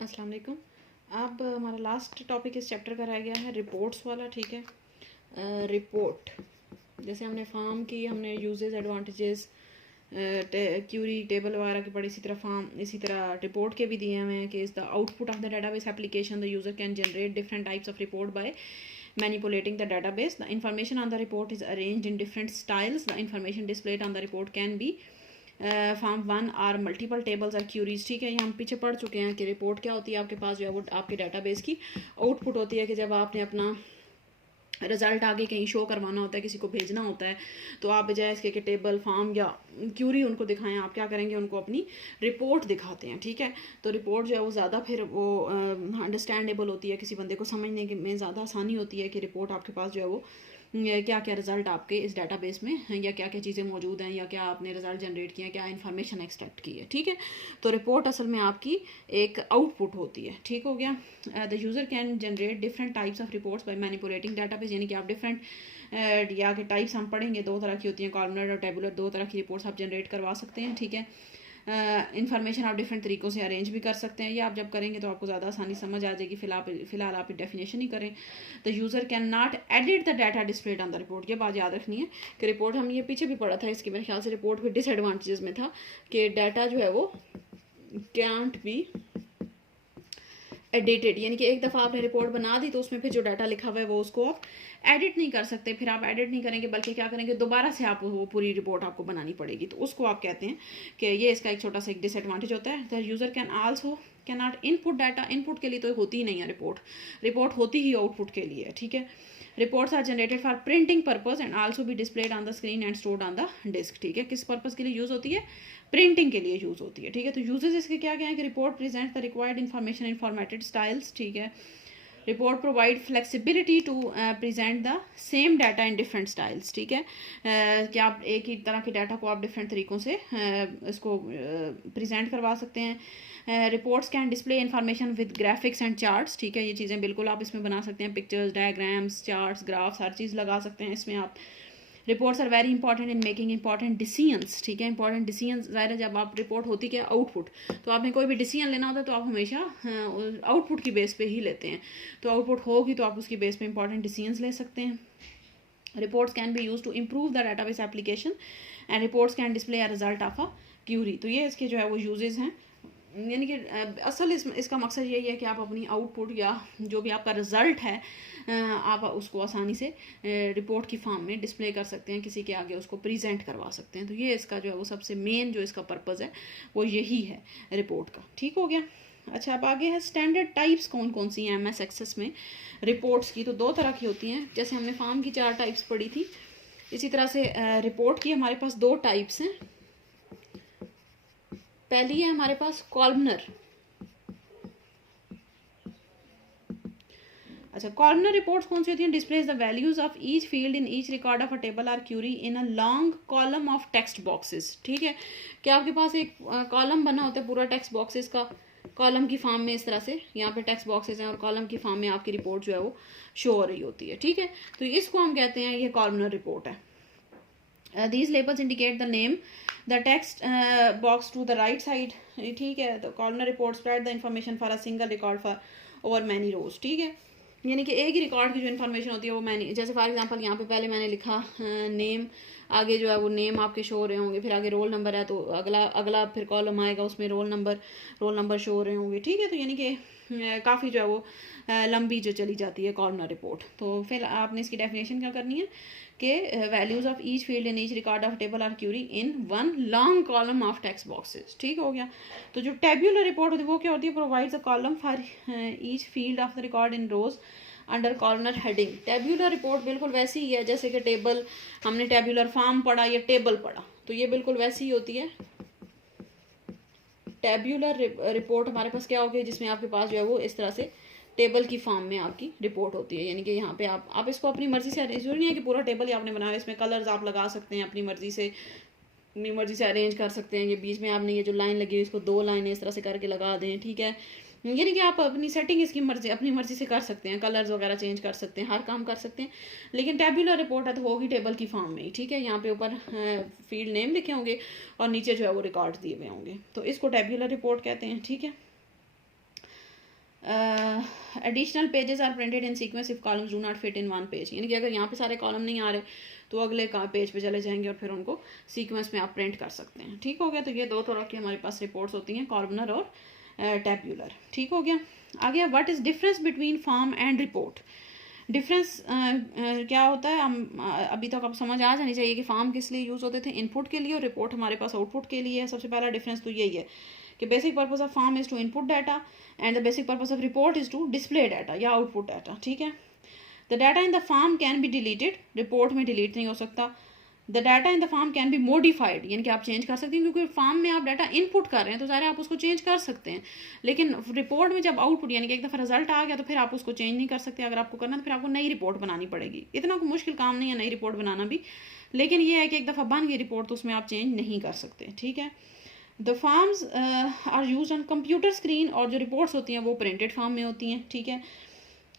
अस्सलाम वालेकुम। अब हमारा लास्ट टॉपिक इस चैप्टर का रह गया है रिपोर्ट्स वाला। ठीक है, रिपोर्ट जैसे हमने फार्म की, हमने यूजेस एडवांटेजेस क्यूरी टेबल वगैरह की पढ़ी, इसी तरह फार्म इसी तरह रिपोर्ट के भी दिए हुए हैं कि is the output of the database application the user can generate different types of report by manipulating the database. The information on the report is arranged in different styles. The information displayed on the report can be form one or multiple tables और queries. ठीक है, ये हम पीछे पढ़ चुके हैं कि रिपोर्ट क्या होती है। आपके पास जो है वो आपके डाटाबेस की आउटपुट होती है कि जब आपने अपना रिजल्ट आगे कहीं शो करवाना होता है, किसी को भेजना होता है, तो आप बजाय इसके कि टेबल फॉर्म या क्यूरी उनको दिखाएं, आप क्या करेंगे, उनको अपनी रिपोर्ट दिखाते हैं। ठीक है, तो रिपोर्ट जो है वो ज़्यादा फिर वो अंडरस्टैंडेबल होती है, किसी बंदे को समझने में ज़्यादा आसानी होती है कि रिपोर्ट आपके पास जो है वो क्या क्या रिजल्ट आपके इस डाटाबेस में या क्या क्या चीज़ें mौजूद हैं या क्या आपने रिजल्ट जनरेट किए हैं, क्या इन्फॉर्मेशन एक्सट्रैक्ट की है। ठीक है, तो रिपोर्ट असल में आपकी एक आउटपुट होती है। ठीक हो गया। The user can generate different types of reports by manipulating database, यानी कि आप डिफरेंट या के टाइप्स हम पढ़ेंगे, दो तरह की होती हैं, कॉलमनर और टेबुलर, दो तरह की रिपोर्ट्स आप जनरेट करवा सकते हैं। ठीक है, इन्फॉर्मेशन आप डिफरेंट तरीक़ों से अरेंज भी कर सकते हैं। ये आप जब करेंगे तो आपको ज़्यादा आसानी समझ आ जाएगी। फिलहाल आप डेफिनेशन ही करें। The user can not edit the data displayed on the report. ये बात याद रखनी है कि रिपोर्ट, हम ये पीछे भी पढ़ा था, इसकी मेरे ख्याल से रिपोर्ट में डिसएडवांटेजेस में था कि डाटा जो है वो कैंट बी एडिटेड, यानी कि एक दफ़ा आपने रिपोर्ट बना दी तो उसमें फिर जो डाटा लिखा हुआ है वो उसको आप एडिट नहीं कर सकते। फिर आप एडिट नहीं करेंगे बल्कि क्या करेंगे, दोबारा से आप वो पूरी रिपोर्ट आपको बनानी पड़ेगी। तो उसको आप कहते हैं कि ये इसका एक छोटा सा एक डिसएडवांटेज होता है। The user can also can not input data, input के लिए तो होती ही नहीं है रिपोर्ट होती ही आउटपुट के लिए। ठीक है, reports are generated for printing purpose and also भी displayed on the screen and stored on the disk. ठीक है, किस पर्पज के लिए यूज़ होती है, प्रिंटिंग के लिए यूज़ होती है। ठीक है, तो यूजेस इसके क्या क्या है कि report present the required information in formatted styles. ठीक है, report provide flexibility to present the same data in different styles. ठीक है, कि आप एक ही तरह के डाटा को आप डिफरेंट तरीक़ों से इसको प्रेजेंट करवा सकते हैं। Reports can display information with graphics and charts. ठीक है, ये चीज़ें बिल्कुल आप इसमें बना सकते हैं, पिक्चर्स, डायग्राम्स, चार्ट्स, ग्राफ्स, हर चीज़ लगा सकते हैं इसमें आप। Reports are very important in making important decisions. ठीक है, इंपॉर्टेंट डिसीजंस ज़ाहिर है जब आप रिपोर्ट होती क्या आउटपुट, तो आपने कोई भी डिसीजन लेना होता है तो आप हमेशा आउटपुट की बेस पे ही लेते हैं। तो आउटपुट होगी तो आप उसकी बेस पे इंपॉर्टेंट डिसीजंस ले सकते हैं। Reports can be use to improve the database application and reports can display a result of a query. तो ये इसके जो है वो यूजेस हैं, यानी कि असल इसका मकसद यही है कि आप अपनी आउटपुट या जो भी आपका रिज़ल्ट है आप उसको आसानी से रिपोर्ट की फॉर्म में डिस्प्ले कर सकते हैं, किसी के आगे उसको प्रेजेंट करवा सकते हैं। तो ये इसका जो है वो सबसे मेन जो इसका पर्पज़ है वो यही है रिपोर्ट का। ठीक हो गया। अच्छा, अब आगे है स्टैंडर्ड टाइप्स कौन कौन सी हैं MS एक्सेस में रिपोर्ट्स की। तो दो तरह की होती हैं, जैसे हमने फॉर्म की 4 टाइप्स पढ़ी थी, इसी तरह से रिपोर्ट की हमारे पास 2 टाइप्स हैं। पहली है हमारे पास कॉलमनर। अच्छा, कॉलमनर रिपोर्ट्स कौन सी होती हैं, displays the values of each field in each record of a table or query in a long column of text boxes. ठीक है, कि आपके पास एक कॉलम बना होता है पूरा टेक्स्ट बॉक्सेस का, कॉलम की फॉर्म में इस तरह से यहाँ पे टेक्स्ट बॉक्सेस हैं और कॉलम की फॉर्म में आपकी रिपोर्ट जो है वो शो हो रही होती है। ठीक है, तो इसको हम कहते हैं ये कॉलमनर रिपोर्ट है। These labels indicate the name, the text box to the right side. ठीक है, तो columnar report spread the information for a single record for over many rows. ठीक है, यानी कि एक ही रिकॉर्ड की जो इन्फॉर्मेशन होती है वो मैंने, जैसे फॉर एग्जांपल यहाँ पे पहले मैंने लिखा नेम, आगे जो है वो नेम आपके शो हो रहे होंगे, फिर आगे रोल नंबर है तो अगला फिर कॉलम आएगा उसमें रोल नंबर शो हो रहे होंगे। ठीक है, तो यानी कि काफ़ी जो है वो लंबी जो चली जाती है कॉलमनर रिपोर्ट। तो फिर आपने इसकी डेफिनेशन क्या करनी है कि values of each field in each record of table or query in one long column of text boxes. ठीक हो गया। तो जो टेब्यूलर रिपोर्ट होती है वो क्या होती है, provides a column for each field of the record in rows under columnar heading. Tabular report बिल्कुल वैसी ही है जैसे कि टेबल, हमने टेब्यूलर फॉर्म पढ़ा या टेबल पढ़ा, तो ये बिल्कुल वैसी ही होती है। टेब्यूलर रिपोर्ट हमारे पास क्या होगी, जिसमें आपके पास जो है वो इस तरह से टेबल की फॉर्म में आपकी रिपोर्ट होती है, यानी कि यहाँ पे आप इसको अपनी मर्जी से, जरूरी नहीं है कि पूरा टेबल ही आपने बनाया, इसमें कलर्स आप लगा सकते हैं अपनी मर्जी से अरेंज कर सकते हैं। ये बीच में आपने ये जो लाइन लगी है इसको 2 लाइनें इस तरह से करके लगा दें। ठीक है, यानी कि आप अपनी सेटिंग इसकी अपनी मर्जी से कर सकते हैं, कलर्स वगैरह चेंज कर सकते हैं, हर काम कर सकते हैं। लेकिन टेब्यूलर रिपोर्ट है तो होगी टेबल की फॉर्म में ही। ठीक है, यहाँ पे ऊपर फील्ड नेम लिखे होंगे और नीचे जो है वो रिकॉर्ड दिए हुए होंगे, तो इसको टेब्यूलर रिपोर्ट कहते हैं। ठीक है, additional pages are printed in sequence if columns do not fit in one page, यानी कि अगर यहाँ पे सारे कॉलम नहीं आ रहे तो अगले पेज पे चले जाएंगे और फिर उनको सीक्वेंस में आप प्रिंट कर सकते हैं। ठीक हो गया। तो ये दो तरह की हमारे पास रिपोर्ट्स होती हैं, कॉलमनर और टैब्यूलर। ठीक हो गया। आगे what is difference between form and report. Difference क्या होता है, हम अभी तक आप समझ आ जानी चाहिए कि फॉर्म किस लिए यूज़ होते थे, इनपुट के लिए, और रिपोर्ट हमारे पास आउटपुट के लिए है। सबसे पहला डिफरेंस तो यही है कि basic purpose of form is to input data and the basic purpose of report is to display data या आउटपुट डाटा। ठीक है। The data in the form can be deleted, report में डिलीट नहीं हो सकता। The data in the form can be modified, यानी कि आप चेंज कर सकते हैं, क्योंकि फॉर्म में आप डाटा इनपुट कर रहे हैं तो सारे आप उसको चेंज कर सकते हैं। लेकिन रिपोर्ट में जब आउटपुट यानी कि एक दफ़ा रिजल्ट आ गया तो फिर आप उसको चेंज नहीं कर सकते। अगर आपको करना तो फिर आपको नई रिपोर्ट बनानी पड़ेगी। इतना कोई मुश्किल काम नहीं है नई रिपोर्ट बनाना भी, लेकिन ये है कि एक दफ़ा बन गई रिपोर्ट तो उसमें आप चेंज नहीं कर सकते। ठीक है। The forms are use on computer screen, और जो रिपोर्ट्स होती हैं वो प्रिंटेड फॉर्म में होती हैं। ठीक है।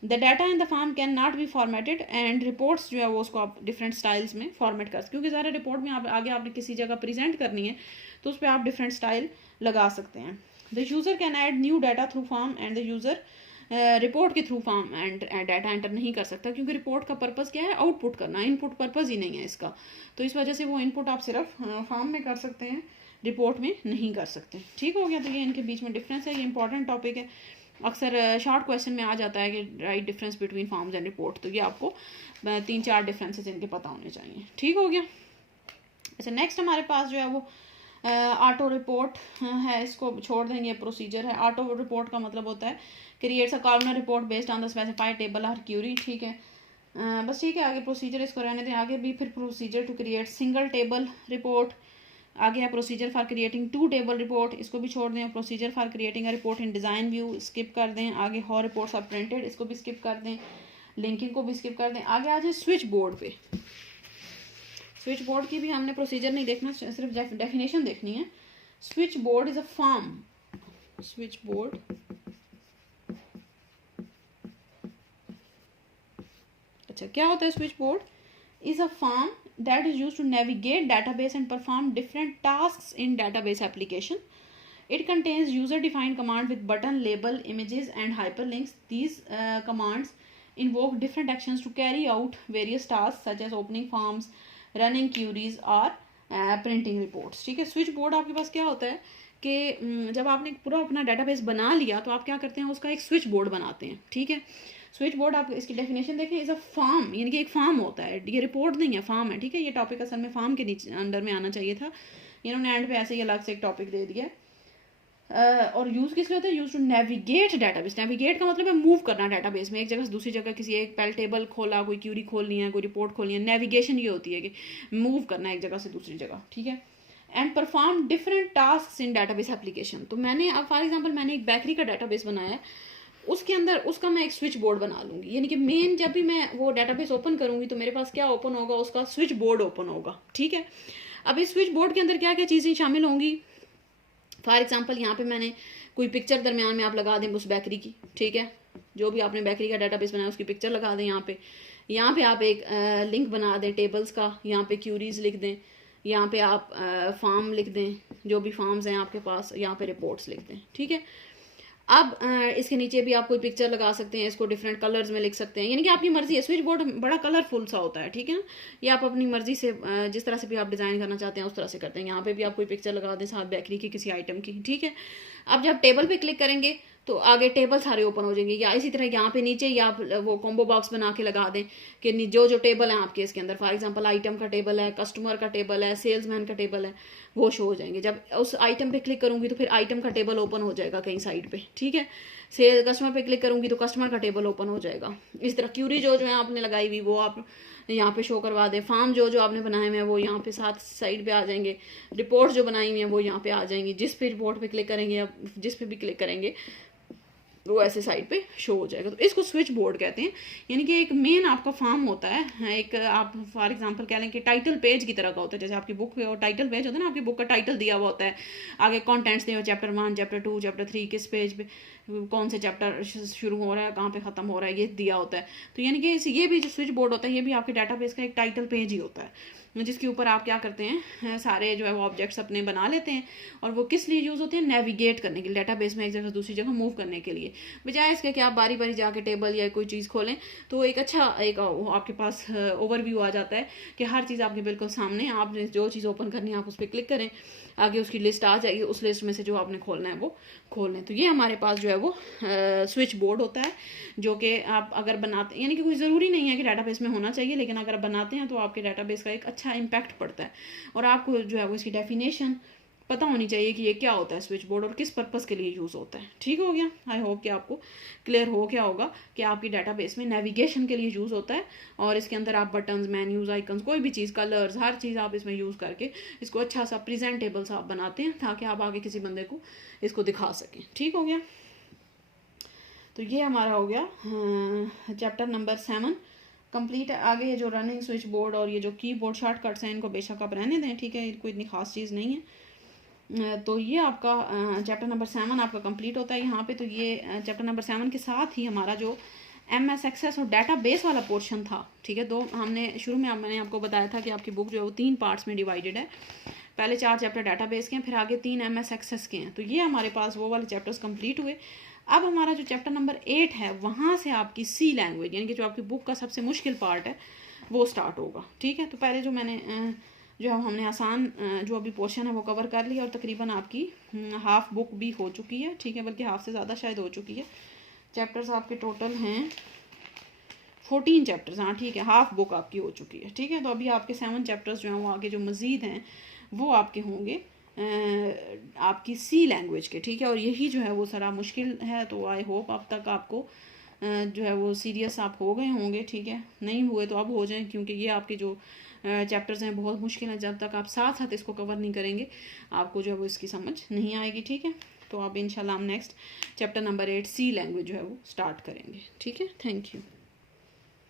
The data in the form can not be formatted, and reports जो है वो उसको आप डिफरेंट स्टाइल्स में फॉर्मेट कर सकते, क्योंकि ज़रा रिपोर्ट में आप आगे आपने किसी जगह प्रेजेंट करनी है तो उस पर आप डिफरेंट स्टाइल लगा सकते हैं। The user can add new data through form, and the user report के through form and data enter नहीं कर सकता, क्योंकि रिपोर्ट का पर्पज़ क्या है, आउटपुट करना, इनपुट पर्पज़ ही नहीं है इसका। तो इस वजह से वो इनपुट आप सिर्फ फॉर्म में कर सकते हैं, रिपोर्ट में नहीं कर सकते। ठीक हो गया। तो ये इनके बीच में डिफरेंस है, ये इंपॉर्टेंट टॉपिक है, अक्सर शॉर्ट क्वेश्चन में आ जाता है कि right difference between forms and report. तो ये आपको 3-4 डिफरेंसेस इनके पता होने चाहिए। ठीक हो गया। अच्छा, नेक्स्ट हमारे पास जो है वो ऑटो रिपोर्ट है, इसको छोड़ देंगे, प्रोसीजर है। ऑटो रिपोर्ट का मतलब होता है creates a columnar report based on the specified table और क्यूरी। ठीक है। बस ठीक है, आगे प्रोसीजर इसको रहने दें। आगे भी फिर procedure to create single table report, आगे है procedure for creating 2 table report, इसको भी छोड़ दें। Procedure for creating a report in design view skip कर दें। आगे हाउ रिपोर्ट्स आर प्रिंटेड, इसको भी स्किप कर दें। लिंकिंग को भी स्किप कर दें। आगे आ जाए स्विच बोर्ड पे। स्विच बोर्ड की भी हमने प्रोसीजर नहीं देखना, सिर्फ डेफिनेशन देखनी है। Switch board is a form, switch board अच्छा क्या होता है, switch board is a form that is used to navigate database and perform different tasks in database application. It contains user defined command with button, label, images and hyperlinks. These commands invoke different actions to carry out various tasks such as opening forms, running queries or printing reports. ठीक है। Switch board आपके पास क्या होता है कि जब आपने पूरा अपना डाटाबेस बना लिया तो आप क्या करते हैं, उसका एक स्विच बोर्ड बनाते हैं। ठीक है। स्विच बोर्ड आप इसकी डेफिनेशन देखें, इज अ फॉर्म, यानी कि एक फॉर्म होता है, ये रिपोर्ट नहीं है, फॉर्म है। ठीक है। ये टॉपिक असल में फॉर्म के नीचे अंडर में आना चाहिए था, इन्होंने एंड पे ऐसे ही अलग से एक टॉपिक दे दिया। और यूज़ किस लिए होता है, use to navigate database. Navigate का मतलब है मूव करना डाटाबेस में, एक जगह से दूसरी जगह, किसी एक पहले टेबल खोला, कोई क्यूरी खोलनी है, कोई रिपोर्ट खोलनी है। नेविगेशन ये होती है कि मूव करना है एक जगह से दूसरी जगह। ठीक है। And perform different task in database application. तो मैंने अब फॉर एग्जाम्पल मैंने एक बेकरी का डाटाबेस बनाया है, उसके अंदर उसका मैं एक स्विच बोर्ड बना लूँगी, यानी कि मेन जब भी मैं वो डाटाबेस ओपन करूँगी तो मेरे पास क्या ओपन होगा, उसका स्विच बोर्ड ओपन होगा। ठीक है। अब इस स्विच बोर्ड के अंदर क्या क्या चीज़ें शामिल होंगी, फॉर एग्जांपल यहाँ पे मैंने कोई पिक्चर दरमियान में आप लगा दें उस बेकरी की। ठीक है। जो भी आपने बेकरी का डाटाबेस बनाया उसकी पिक्चर लगा दें यहाँ पे आप एक लिंक बना दें टेबल्स का, यहाँ पे क्यूरीज लिख दें, यहाँ पे आप फॉर्म लिख दें, जो भी फॉर्म्स हैं आपके पास, यहाँ पे रिपोर्ट्स लिख दें। ठीक है। अब इसके नीचे भी आप कोई पिक्चर लगा सकते हैं, इसको डिफरेंट कलर्स में लिख सकते हैं, यानी कि आपकी मर्जी है। स्विच बोर्ड बड़ा कलरफुल सा होता है। ठीक है ना। ये आप अपनी मर्जी से जिस तरह से भी आप डिज़ाइन करना चाहते हैं उस तरह से करते हैं। यहाँ पे भी आप कोई पिक्चर लगा दें साथ बेकरी की किसी आइटम की। ठीक है। अब जब टेबल पे क्लिक करेंगे तो आगे टेबल सारे ओपन हो जाएंगे, या इसी तरह यहाँ पे नीचे या वो कॉम्बो बॉक्स बना के लगा दें कि जो जो टेबल है आपके इसके अंदर, फॉर एग्जांपल आइटम का टेबल है, कस्टमर का टेबल है, सेल्समैन का टेबल है, वो शो हो जाएंगे। जब उस आइटम पे क्लिक करूंगी तो फिर आइटम का टेबल ओपन हो जाएगा कहीं साइड पे। ठीक है। कस्टमर पे क्लिक करूंगी तो कस्टमर का टेबल ओपन हो जाएगा। इस तरह क्यूरी जो है आपने लगाई हुई वो आप यहाँ पे शो करवा दें। फॉर्म जो आपने बनाए हुए हैं वो यहाँ पे साथ साइड पे आ जाएंगे। रिपोर्ट जो बनाई हुई है वो यहाँ पे आ जाएंगी। जिस पे रिपोर्ट पे क्लिक करेंगे या जिस पे भी क्लिक करेंगे वो ऐसे साइड पे शो हो जाएगा। तो इसको स्विच बोर्ड कहते हैं, यानी कि एक मेन आपका फॉर्म होता है। एक आप फॉर एग्जांपल कह लें कि टाइटल पेज की तरह का होता है, जैसे आपकी बुक टाइटल पेज होता है ना, आपकी बुक का टाइटल दिया हुआ होता है, आगे कंटेंट्स दिए हुए चैप्टर 1, चैप्टर 2, चैप्टर 3 किस पेज पे कौन से चैप्टर शुरू हो रहा है, कहाँ पे ख़त्म हो रहा है, ये दिया होता है। तो यानी कि ये भी जो स्विच बोर्ड होता है ये भी आपके डाटाबेस का एक टाइटल पेज ही होता है, जिसके ऊपर आप क्या करते हैं, सारे जो है वो ऑब्जेक्ट्स अपने बना लेते हैं। और वो किस लिए यूज़ होते हैं, नेविगेट करने के लिए, डाटाबेस में एक जगह से दूसरी जगह मूव करने के लिए। बजाय इसके कि आप बारी बारी जाके टेबल या कोई चीज़ खोलें, तो एक अच्छा एक आपके पास ओवरव्यू आ जाता है कि हर चीज़ आपके बिल्कुल सामने, आपने जो चीज़ ओपन करनी है आप उस पर क्लिक करें, आगे उसकी लिस्ट आ जाएगी, उस लिस्ट में से जो आपने खोलना है वो खोल लें। तो ये हमारे पास जो है वो स्विच बोर्ड होता है, जो कि आप अगर बनाते हैं, यानी कि कोई ज़रूरी नहीं है कि डाटाबेस में होना चाहिए, लेकिन अगर बनाते हैं तो आपके डाटाबेस का एक अच्छा इम्पैक्ट पड़ता है। और आपको जो है वो इसकी डेफिनेशन पता होनी चाहिए कि ये क्या होता है स्विच बोर्ड और किस पर्पस के लिए यूज़ होता है। ठीक हो गया, आई होप कि आपको क्लियर हो गया होगा कि आपकी डाटाबेस में नेविगेशन के लिए यूज़ होता है, और इसके अंदर आप बटन्स, मेन्यूज, आइकन्स, कोई भी चीज़, कलर्स, हर चीज़ आप इसमें यूज़ करके इसको अच्छा सा प्रेजेंटेबल सा आप बनाते हैं, ताकि आप आगे किसी बंदे को इसको दिखा सकें। ठीक हो गया, तो ये हमारा हो गया चैप्टर नंबर 7 कंप्लीट है। आगे ये जो रनिंग स्विच बोर्ड और ये जो कीबोर्ड शॉर्टकट्स हैं, इनको बेशक आप रहने दें, ठीक है, कोई इतनी खास चीज़ नहीं है। तो ये आपका चैप्टर नंबर 7 आपका कंप्लीट होता है यहाँ पे। तो ये चैप्टर नंबर 7 के साथ ही हमारा जो MS एक्सेस और डाटाबेस वाला पोर्शन था, ठीक है, दो हमने शुरू में मैंने आपको बताया था कि आपकी बुक जो है वो 3 पार्ट्स में डिवाइडेड है। पहले 4 चैप्टर डाटाबेस के हैं, फिर आगे 3 MS एक्सेस के हैं। तो ये हमारे पास वो वाले चैप्टर्स कंप्लीट हुए। अब हमारा जो चैप्टर नंबर 8 है, वहाँ से आपकी C लैंग्वेज, यानी कि जो आपकी बुक का सबसे मुश्किल पार्ट है, वो स्टार्ट होगा। ठीक है, तो पहले जो मैंने जो है हमने आसान जो अभी पोर्शन है वो कवर कर लिया, और तकरीबन आपकी हाफ बुक भी हो चुकी है। ठीक है, बल्कि हाफ से ज़्यादा शायद हो चुकी है। चैप्टर्स आपके टोटल हैं 14 चैप्टर्स। हाँ ठीक है, हाफ बुक आपकी हो चुकी है। ठीक है, तो अभी आपके 7 चैप्टर्स जो हैं वो आगे जो मज़ीद हैं वो आपके होंगे आपकी C लैंग्वेज के। ठीक है, और यही जो है वो सारा मुश्किल है। तो आई होप अब तक आपको जो है वो सीरियस आप हो गए होंगे। ठीक है, नहीं हुए तो अब हो जाएं, क्योंकि ये आपके जो चैप्टर्स हैं बहुत मुश्किल है। जब तक आप साथ साथ इसको कवर नहीं करेंगे, आपको जो है वो इसकी समझ नहीं आएगी। ठीक है, तो अब इंशाल्लाह हम next chapter number 8 C language जो है वो स्टार्ट करेंगे। ठीक है, थैंक यू।